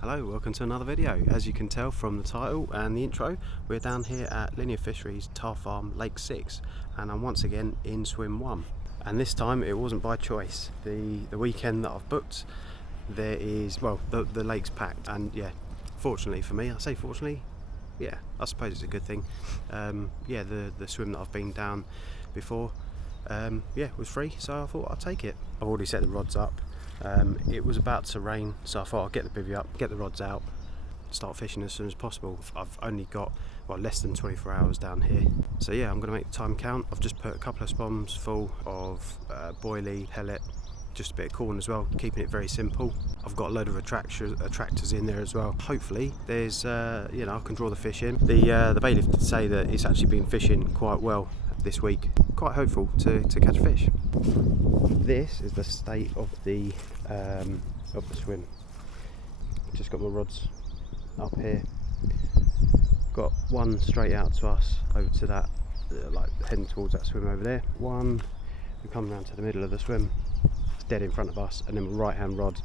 Hello, welcome to another video. As you can tell from the title and the intro, we're down here at Linear Fisheries Tar Farm Lake 6 and I'm once again in swim 1. And this time it wasn't by choice. The weekend that I've booked, there is, well, the lake's packed, and yeah, fortunately for me, I say fortunately, yeah, I suppose it's a good thing. Yeah, the swim that I've been down before, yeah, was free, so I thought I'd take it. I've already set the rods up. It was about to rain, so I thought I'd get the bivvy up, get the rods out, start fishing as soon as possible. I've only got, well, less than 24 hours down here. So yeah, I'm going to make the time count. I've just put a couple of spoons full of boilie, pellet, just a bit of corn as well, keeping it very simple. I've got a load of attractors in there as well. Hopefully there's, you know, I can draw the fish in. The bailiff did say that it's actually been fishing quite well this week. Quite hopeful to catch a fish. This is the state of the swim. Just got my rods up here. Got one straight out to us over to that, like heading towards that swim over there. One, we come round to the middle of the swim, it's dead in front of us, and then my right hand rod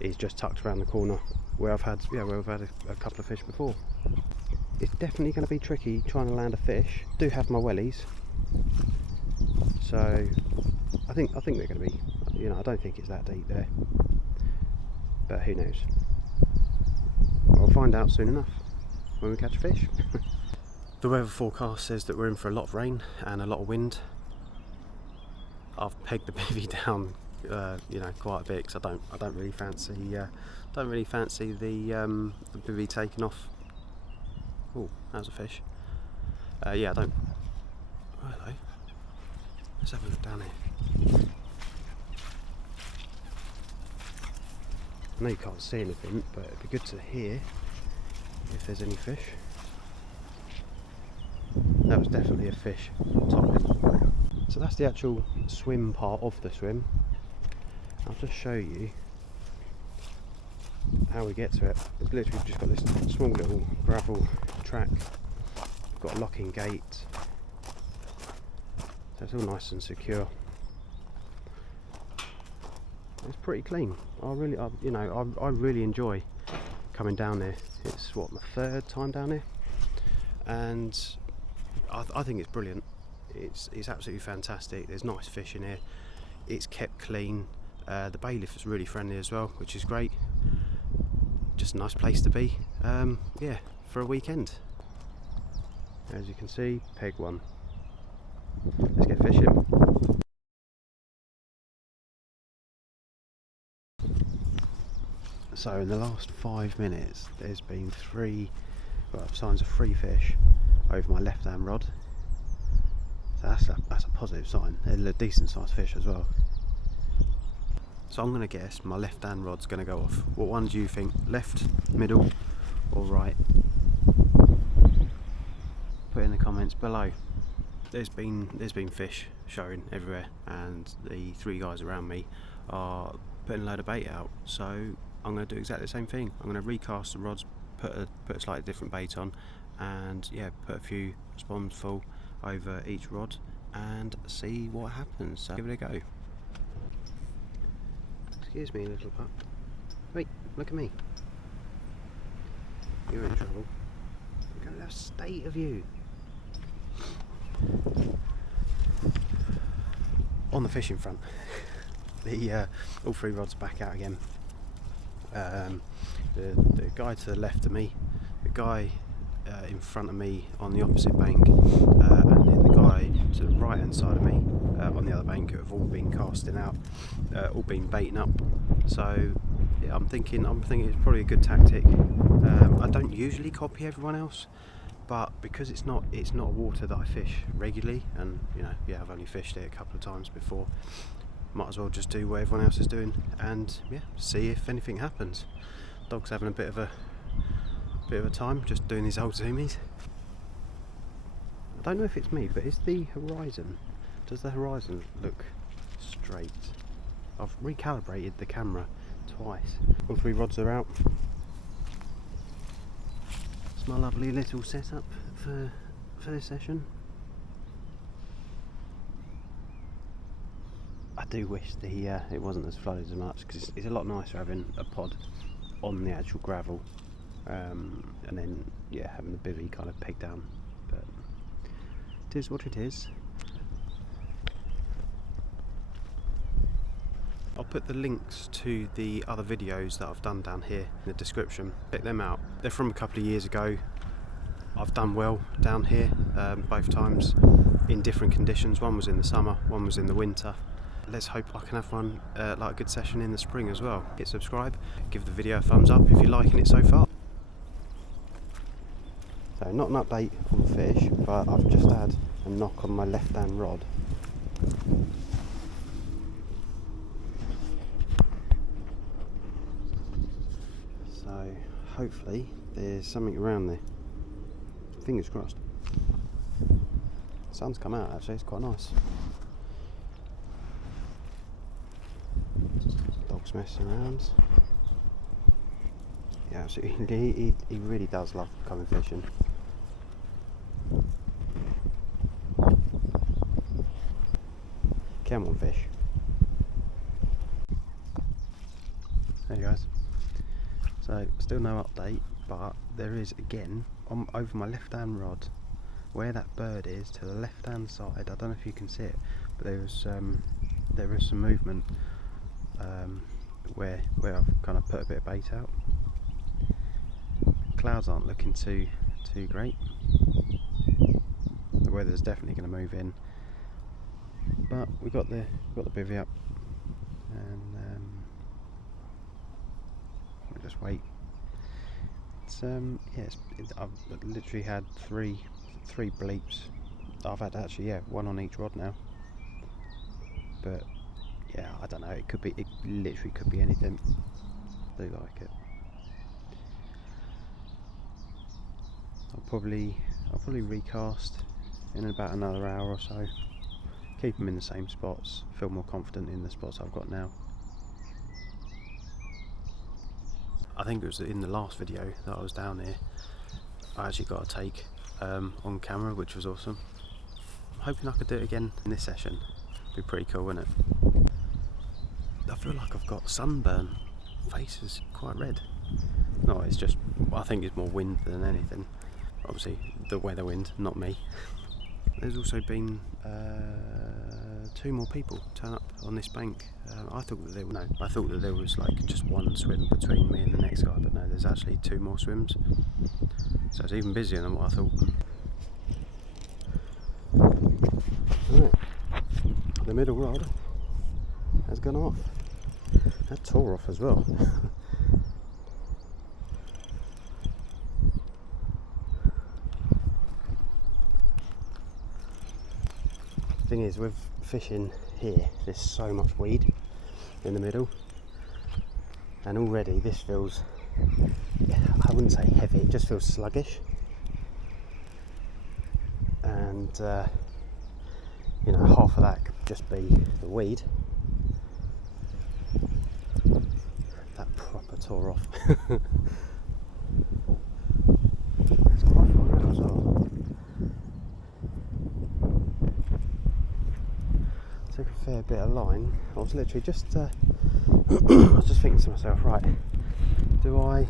is just tucked around the corner where I've had, yeah, where I've had a couple of fish before. It's definitely going to be tricky trying to land a fish. I do have my wellies, so I think they're going to be, you know, I don't think it's that deep there, but who knows. We'll find out soon enough when we catch a fish. The weather forecast says that we're in for a lot of rain and a lot of wind. I've pegged the bivvy down, you know, quite a bit because I don't really fancy the bivvy taking off. Oh, there's a fish. Yeah, I don't. Oh, hello. Let's have a look down here. I know you can't see anything, but it'd be good to hear if there's any fish. That was definitely a fish topping. So that's the actual swim part of the swim. I'll just show you how we get to it. It's literally just got this small little gravel track. We've got a locking gate, so it's all nice and secure. It's pretty clean. I really enjoy coming down there. It's what, my third time down here, and I think it's brilliant. It's absolutely fantastic. There's nice fish in here. It's kept clean. The bailiff is really friendly as well, which is great. Just a nice place to be. Yeah, for a weekend. As you can see, peg one. Let's get fishing. So in the last 5 minutes there's been signs of 3 fish over my left hand rod. So that's a positive sign. They're a decent sized fish as well. So I'm going to guess my left hand rod's going to go off. What one do you think? Left, middle or right? Put in the comments below. There's been fish showing everywhere, and the 3 guys around me are putting a load of bait out. So I'm going to do exactly the same thing. I'm going to recast the rods, put a slightly different bait on, and yeah, put a few spawns full over each rod and see what happens. So give it a go. Excuse me, little pup. Wait, look at me. You're in trouble. Look at the state of you. On the fishing front, all 3 rods back out again. The guy to the left of me, the guy in front of me on the opposite bank, and then the guy to the right hand side of me on the other bank, have all been casting out, all been baiting up. So yeah, I'm thinking it's probably a good tactic. I don't usually copy everyone else, but because it's not a water that I fish regularly, and you know, yeah, I've only fished it a couple of times before, might as well just do what everyone else is doing and yeah, see if anything happens. Dog's having a bit of a time just doing these old zoomies. I don't know if it's me, but does the horizon look straight? I've recalibrated the camera twice. All 3 rods are out. It's my lovely little setup for this session. I do wish it wasn't as flooded as much, because it's a lot nicer having a pod on the actual gravel, and then yeah, having the bivvy kind of pegged down. But it is what it is. I'll put the links to the other videos that I've done down here in the description. Check them out. They're from a couple of years ago. I've done well down here both times in different conditions. One was in the summer, one was in the winter. Let's hope I can have one like a good session in the spring as well. Hit subscribe, give the video a thumbs up if you're liking it so far. So not an update on the fish, but I've just had a knock on my left hand rod. So hopefully there's something around there. Fingers crossed. The sun's come out actually, it's quite nice. Dog's messing around. Yeah, absolutely. He really does love coming fishing. Come on, fish. There you guys. So still no update, but there is again over my left hand rod, where that bird is to the left hand side. I don't know if you can see it, but there is some movement where I've kind of put a bit of bait out. Clouds aren't looking too great. The weather's definitely going to move in, but we got the bivvy up, and we'll just wait. It's I've literally had three bleeps. I've had actually one on each rod now, but yeah, I don't know, it literally could be anything. I do like it. I'll probably recast in about another hour or so. Keep them in the same spots, feel more confident in the spots I've got now. I think it was in the last video that I was down here, I actually got a take on camera, which was awesome. I'm hoping I could do it again in this session. It'd be pretty cool, wouldn't it? I feel like I've got sunburn. Face is quite red. No, it's just, I think it's more wind than anything. Obviously the weather wind, not me. There's also been 2 more people turn up on this bank. I thought that there was like just one swim between me and the next guy, but no, there's actually 2 more swims. So it's even busier than what I thought. Right. The middle rod has gone off. That tore off as well. Thing is, with fishing here, there's so much weed in the middle, and already this feels, I wouldn't say heavy, it just feels sluggish. And you know, half of that could just be the weed. That proper tore off. It's quite far out as well. Took a fair bit of line. I was literally just I was just thinking to myself, right, do I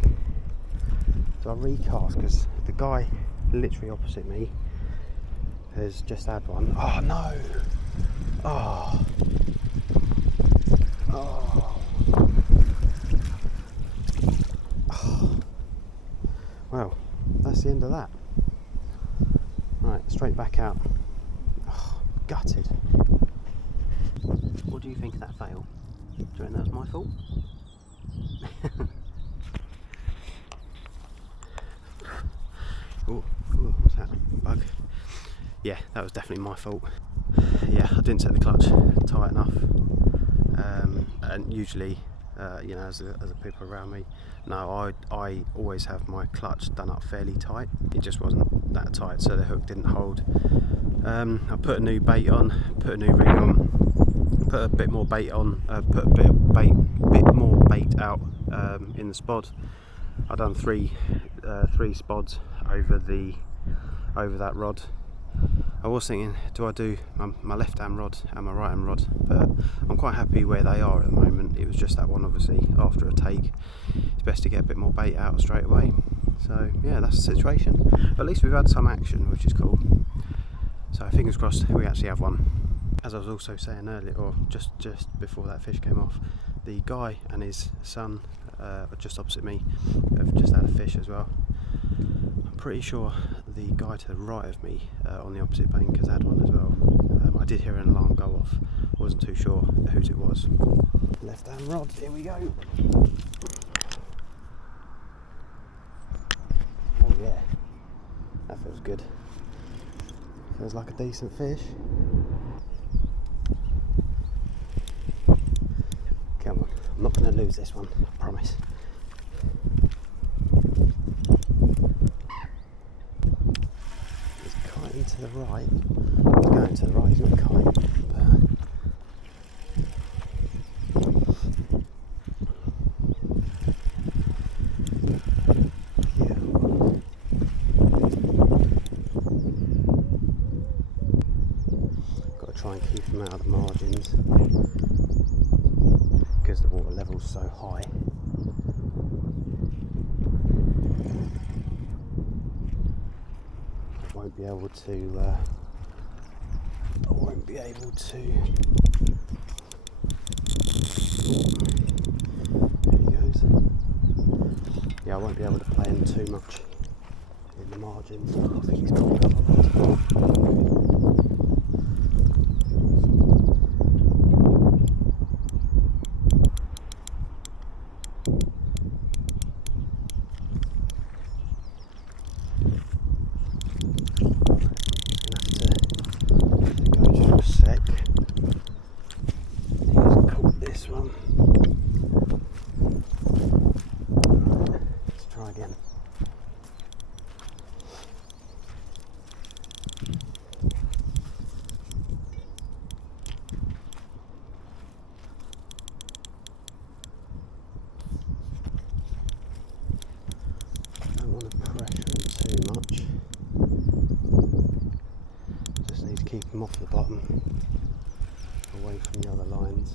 recast, because the guy literally opposite me has just had one. Oh no! Oh! Well, that's the end of that. Right, straight back out. Oh, gutted. What do you think of that fail? Do you reckon that was my fault? Oh, what's that? Bug? Yeah, that was definitely my fault. Yeah, I didn't set the clutch tight enough. And usually, you know, as the people around me know, I always have my clutch done up fairly tight. It just wasn't that tight, so the hook didn't hold. I put a new bait on, put a new rig on, put a bit more bait on, put a bit more bait out in the spod. I've done three spods over that rod. I was thinking, do I do my left hand rod and my right hand rod, but I'm quite happy where they are at the moment. It was just that one, obviously, after a take, it's best to get a bit more bait out straight away. So yeah, that's the situation. But at least we've had some action, which is cool. So fingers crossed we actually have one. As I was also saying earlier, or just before that fish came off, the guy and his son just opposite me have just had a fish as well. I'm pretty sure the guy to the right of me on the opposite bank has had one as well. I did hear an alarm go off, wasn't too sure whose it was. Left hand rod, here we go. Oh yeah, that feels good. Feels like a decent fish. Come on, I'm not going to lose this one, I promise. He's kiting to the right. He's going to the right, he's not kiting. Got to try and keep him out of the margins because the water level's so high. I won't be able to there he goes. Yeah, I won't be able to play him too much in the margins. I think he's got another rod. Keep them off the bottom, away from the other lines.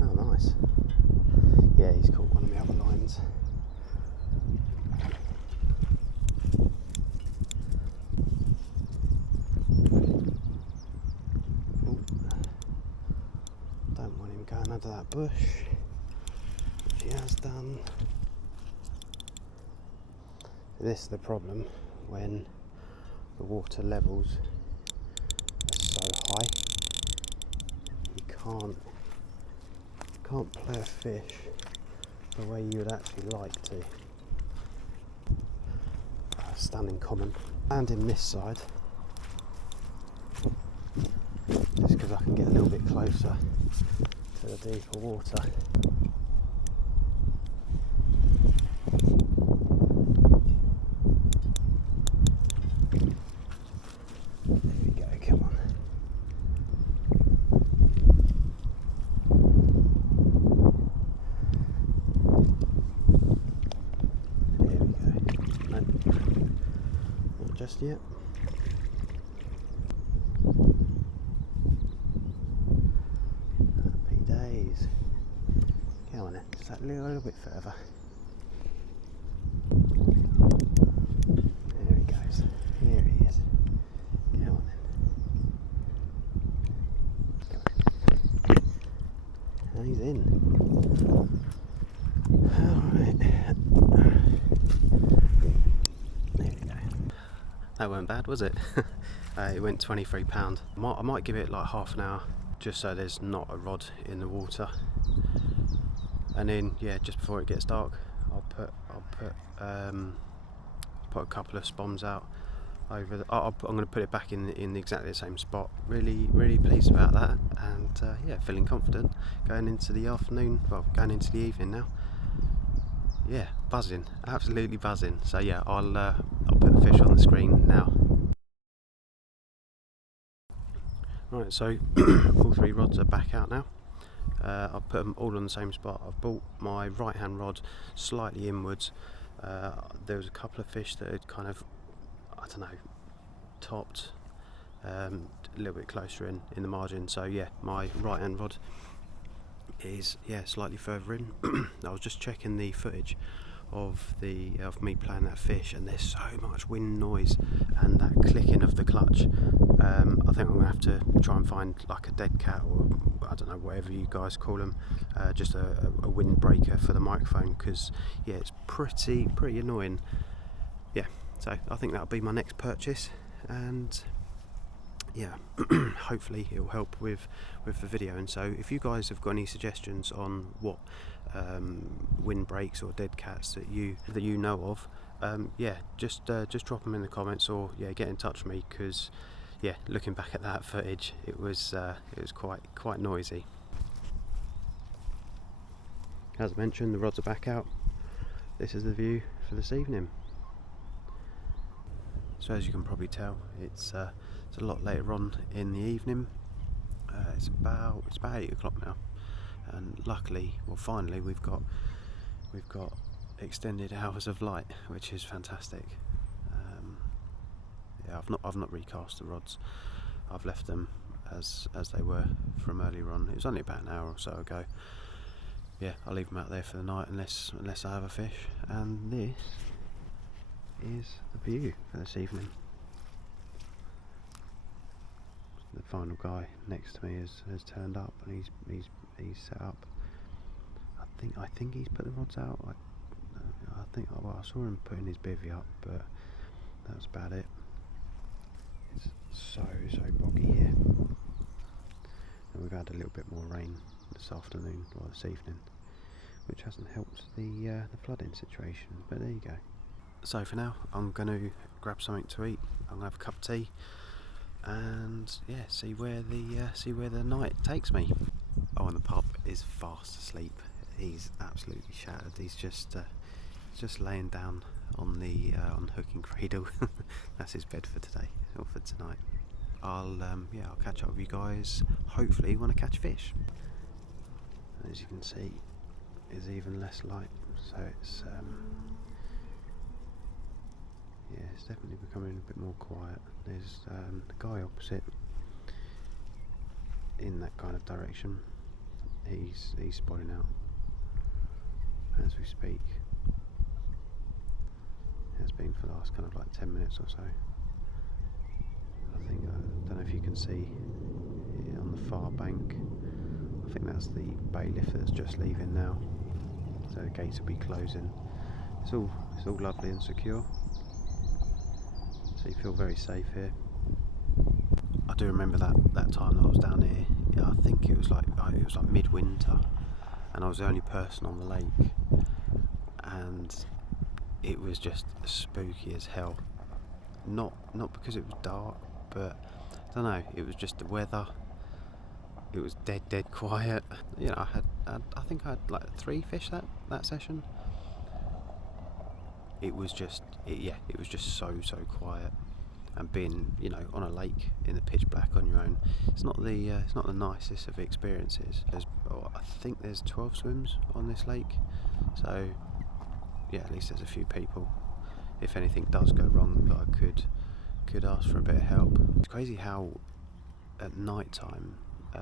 Oh, nice. Yeah, he's caught one of the other lines. Ooh. Don't want him going under that bush, which he has done. This is the problem when the water levels so high. You can't play a fish the way you would actually like to. Standing common, and in this side, just because I can get a little bit closer to the deeper water. Just yet. Happy days. Go on then, just that little bit further. There he goes. Here he is. Go on then. And he's in. Alright. That weren't bad, was it? It went £23. I might give it like half an hour, just so there's not a rod in the water. And then, yeah, just before it gets dark, I'll put a couple of spoms out over. I'm going to put it back in exactly the same spot. Really pleased about that, and yeah, feeling confident going into the afternoon. Well, going into the evening now. Yeah, buzzing, absolutely buzzing. So yeah, I'll put the fish on the screen now. Right, so all three rods are back out now. I've put them all on the same spot. I've brought my right hand rod slightly inwards. There was a couple of fish that had kind of, I don't know, topped a little bit closer in the margin. So yeah, my right hand rod is, yeah, slightly further in. I was just checking the footage of me playing that fish, and there's so much wind noise and that clicking of the clutch. I think I'm gonna have to try and find like a dead cat, or I don't know, whatever you guys call them, just a windbreaker for the microphone, because yeah, it's pretty annoying. Yeah, so I think that'll be my next purchase, and yeah, hopefully it will help with the video. And so if you guys have got any suggestions on what windbreaks or dead cats that you know of, yeah, just drop them in the comments, or yeah, get in touch with me, because yeah, looking back at that footage, it was quite noisy. As I mentioned, the rods are back out. This is the view for this evening. So as you can probably tell, it's a lot later on in the evening. It's about 8 o'clock now, and luckily, well, finally, we've got extended hours of light, which is fantastic. Yeah, I've not recast the rods. I've left them as they were from earlier on. It was only about an hour or so ago. Yeah, I'll leave them out there for the night unless I have a fish. And this is the view for this evening. The final guy next to me has turned up, and he's set up. I think he's put the rods out. I saw him putting his bivvy up, but that was about it. It's so boggy here, and we've had a little bit more rain this afternoon or this evening, which hasn't helped the flooding situation. But there you go. So for now, I'm going to grab something to eat. I'm going to have a cup of tea, and yeah, see where the night takes me. Oh, and the pup is fast asleep. He's absolutely shattered. He's just laying down on the hook and cradle. That's his bed for today, or for tonight. I'll catch up with you guys hopefully when I catch fish. As you can see, there's even less light, so it's yeah, it's definitely becoming a bit more quiet. There's the guy opposite in that kind of direction. He's spotting out as we speak. It has been for the last kind of like 10 minutes or so. I don't know if you can see on the far bank. I think that's the bailiff that's just leaving now. So the gates will be closing. It's all lovely and secure. So you feel very safe here. I do remember that time that I was down here. Yeah, I think it was like midwinter, and I was the only person on the lake, and it was just spooky as hell. Not because it was dark, but I don't know. It was just the weather. It was dead quiet. You know, I think I had like 3 fish that session. It was just so quiet, and being, you know, on a lake in the pitch black on your own, it's not the nicest of experiences. I think there's 12 swims on this lake, so yeah, at least there's a few people. If anything does go wrong, that I could ask for a bit of help. It's crazy how at night time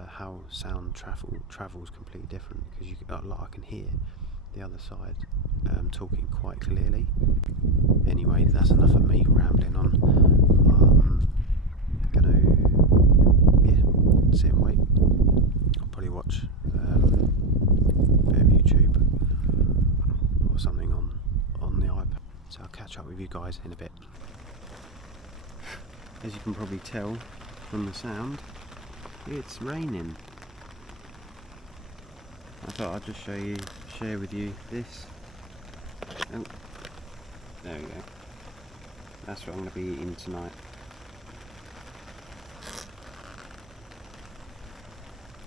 how sound travels completely different, because I can hear the other side talking quite clearly. Anyway, that's enough of me rambling on. I'm gonna sit and wait. I'll probably watch a bit of YouTube or something on the iPad. So I'll catch up with you guys in a bit. As you can probably tell from the sound, it's raining. I thought I'd just share with you this. Oh, there we go. That's what I'm going to be eating tonight.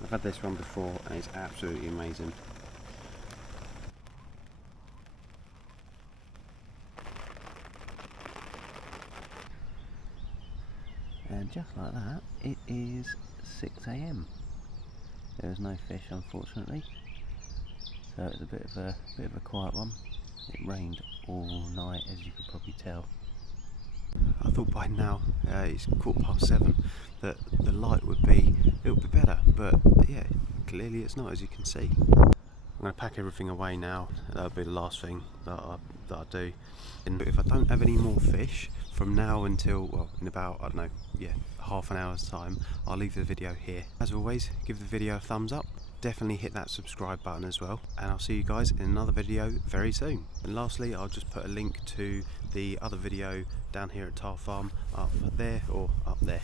I've had this one before, and it's absolutely amazing. And just like that, it is 6 AM. There was no fish, unfortunately, so it was a bit of a quiet one. It rained all night, as you could probably tell. I thought by now, it's 7:15, that the light would be better, but yeah, clearly it's not, as you can see. I'm going to pack everything away now. That'll be the last thing that I do. And if I don't have any more fish from now until, well, in about, I don't know, yeah, half an hour's time, I'll leave the video here. As always, give the video a thumbs up. Definitely hit that subscribe button as well, and I'll see you guys in another video very soon. And lastly, I'll just put a link to the other video down here at Tar Farm up there or up there.